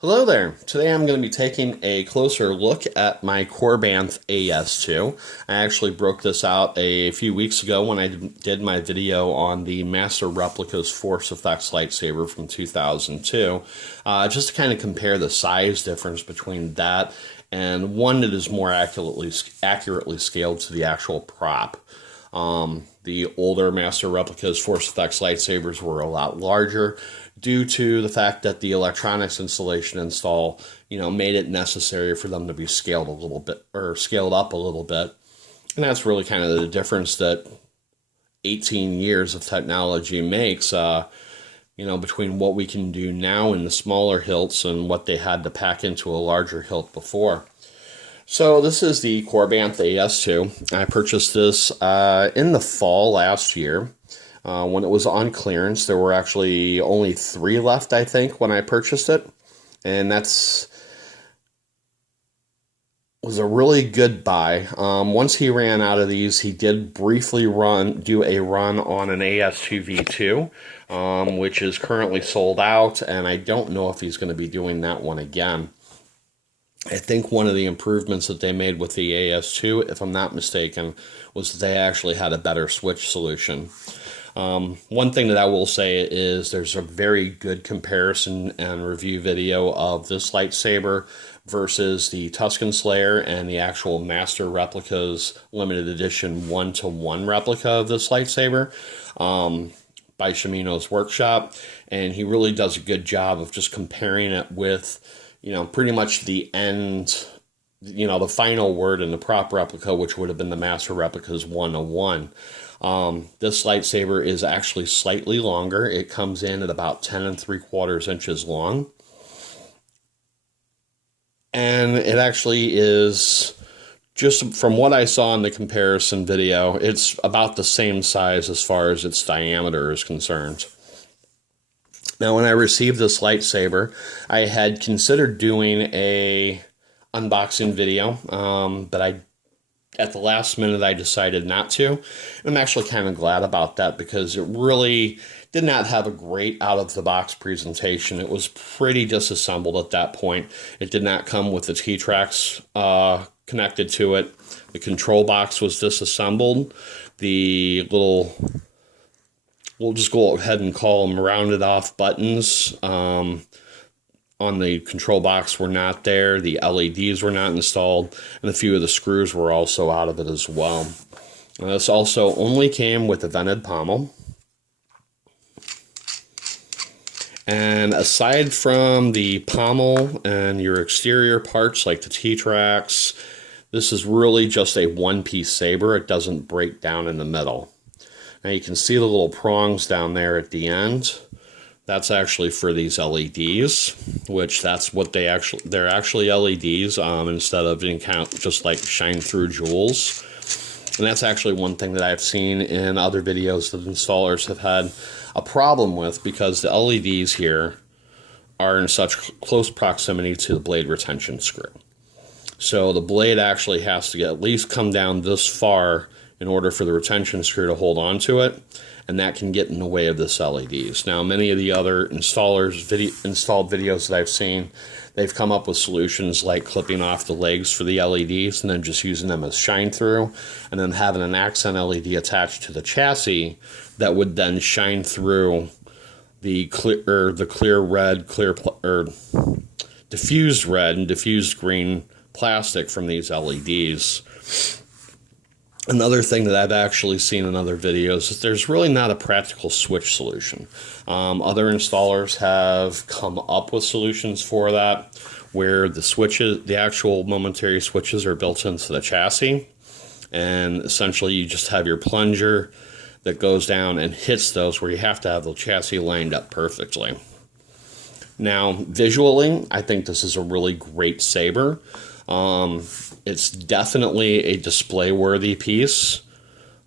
Hello there. Today I'm going to be taking a closer look at my Korbanth AS2. I actually broke this out a few weeks ago when I did my video on the Master Replicas Force Effects lightsaber from 2002, just to kind of compare the size difference between that and one that is more accurately scaled to the actual prop. The older Master Replicas Force Effects lightsabers were a lot larger due to the fact that the electronics installation install, made it necessary for them to be scaled a little bit, or scaled up a little bit. And that's really kind of the difference that 18 years of technology makes, between what we can do now in the smaller hilts and what they had to pack into a larger hilt before. So this is the Korbanth AS2. I purchased this in the fall last year when it was on clearance. There were actually only 3 left, I think, when I purchased it. And was a really good buy. Once he ran out of these, he did briefly do a run on an AS2 V2, which is currently sold out, and I don't know if he's going to be doing that one again. I think one of the improvements that they made with the AS2, if I'm not mistaken, was that they actually had a better switch solution. One thing that I will say is there's a very good comparison and review video of this lightsaber versus the Tusken Slayer and the actual Master Replicas Limited Edition 1-to-1 replica of this lightsaber by Shamino's workshop, and he really does a good job of just comparing it with pretty much the end, the final word in the prop replica, which would have been the Master Replicas 1-to-1. This lightsaber is actually slightly longer. It comes in at about 10 3/4 inches long. And it actually is, just from what I saw in the comparison video, it's about the same size as far as its diameter is concerned. Now, when I received this lightsaber, I had considered doing a unboxing video, but at the last minute, I decided not to. And I'm actually kind of glad about that because it really did not have a great out-of-the-box presentation. It was pretty disassembled at that point. It did not come with the T-tracks connected to it. The control box was disassembled. The little, we'll just go ahead and call them rounded off buttons on the control box were not there. The LEDs were not installed, and a few of the screws were also out of it as well. This also only came with a vented pommel. And aside from the pommel and your exterior parts like the T-tracks, this is really just a one-piece saber. It doesn't break down in the middle. Now you can see the little prongs down there at the end. That's actually for these LEDs, which that's what they're actually LEDs instead of just like shine through jewels. And that's actually one thing that I've seen in other videos that installers have had a problem with, because the LEDs here are in such close proximity to the blade retention screw. So the blade actually has to at least come down this far in order for the retention screw to hold on to it, and that can get in the way of this LEDs. Now, many of the other installed videos that I've seen, they've come up with solutions like clipping off the legs for the LEDs and then just using them as shine through, and then having an accent LED attached to the chassis that would then shine through the clear red, diffused red and diffused green plastic from these LEDs. Another thing that I've actually seen in other videos is there's really not a practical switch solution. Other installers have come up with solutions for that, where the actual momentary switches are built into the chassis, and essentially you just have your plunger that goes down and hits those, where you have to have the chassis lined up perfectly. Now, visually, I think this is a really great saber. It's definitely a display-worthy piece.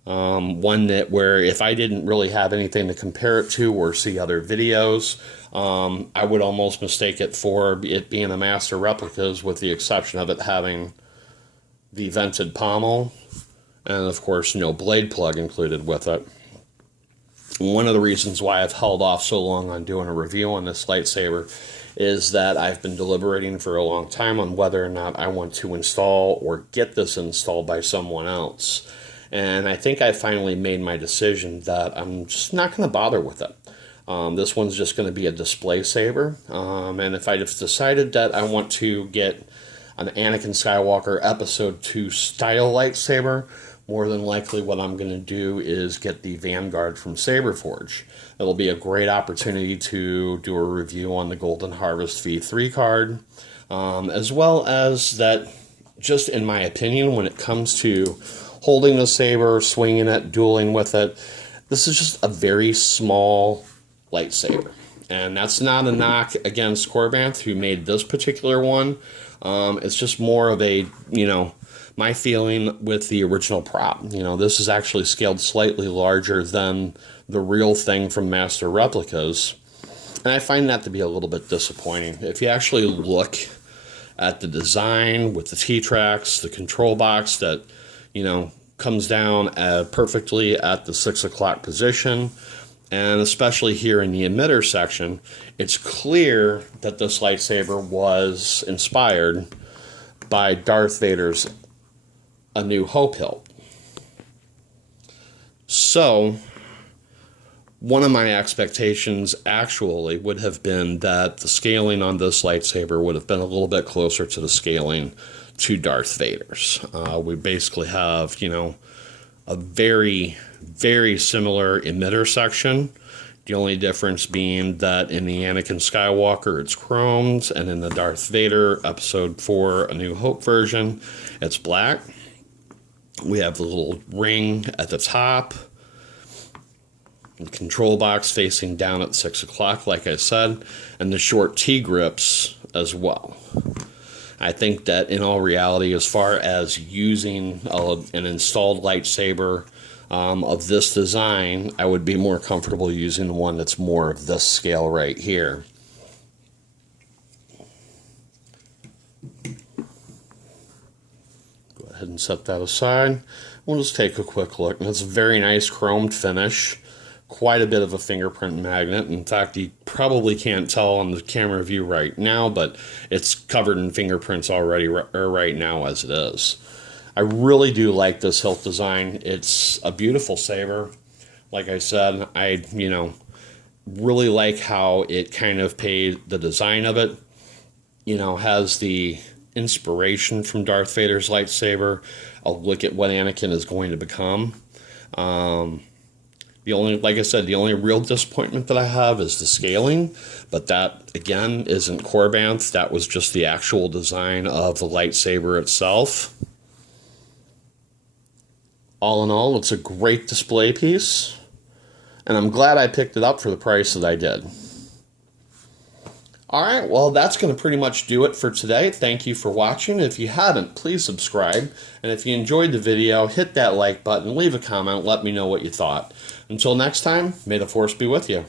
One where if I didn't really have anything to compare it to or see other videos, I would almost mistake it for it being a Master Replicas, with the exception of it having the vented pommel and, of course, no blade plug included with it. One of the reasons why I've held off so long on doing a review on this lightsaber is that I've been deliberating for a long time on whether or not I want to install or get this installed by someone else. And I think I finally made my decision that I'm just not going to bother with it. This one's just going to be a display saber. And if I just decided that I want to get an Anakin Skywalker Episode 2 style lightsaber, more than likely what I'm going to do is get the Vanguard from Saber Forge. It'll be a great opportunity to do a review on the Golden Harvest V3 card, as well as that, just in my opinion, when it comes to holding the saber, swinging it, dueling with it, this is just a very small lightsaber. And that's not a knock against Korbanth, who made this particular one. It's just more of a, my feeling with the original prop. This is actually scaled slightly larger than the real thing from Master Replicas. And I find that to be a little bit disappointing. If you actually look at the design with the T-tracks, the control box that, comes down perfectly at the 6 o'clock position, and especially here in the emitter section, it's clear that this lightsaber was inspired by Darth Vader's A New Hope hilt. So, one of my expectations actually would have been that the scaling on this lightsaber would have been a little bit closer to the scaling to Darth Vader's. We basically have, a very, very similar emitter section. The only difference being that in the Anakin Skywalker, it's chromed, and in the Darth Vader Episode 4 A New Hope version, it's black. We have the little ring at the top, the control box facing down at 6 o'clock, like I said, and the short T-grips as well. I think that in all reality, as far as using an installed lightsaber of this design, I would be more comfortable using one that's more of this scale right here. Go ahead and set that aside. We'll just take a quick look. And it's a very nice chromed finish. Quite a bit of a fingerprint magnet. In fact, you probably can't tell on the camera view right now, but it's covered in fingerprints already right now as it is. I really do like this hilt design. It's a beautiful saber. Like I said, I really like how it kind of paid the design of it. Has the inspiration from Darth Vader's lightsaber. A look at what Anakin is going to become. Like I said, the only real disappointment that I have is the scaling, but that, again, isn't Korbanth. That was just the actual design of the lightsaber itself. All in all, it's a great display piece, and I'm glad I picked it up for the price that I did. Alright, well, that's going to pretty much do it for today. Thank you for watching. If you haven't, please subscribe. And if you enjoyed the video, hit that like button, leave a comment, let me know what you thought. Until next time, may the Force be with you.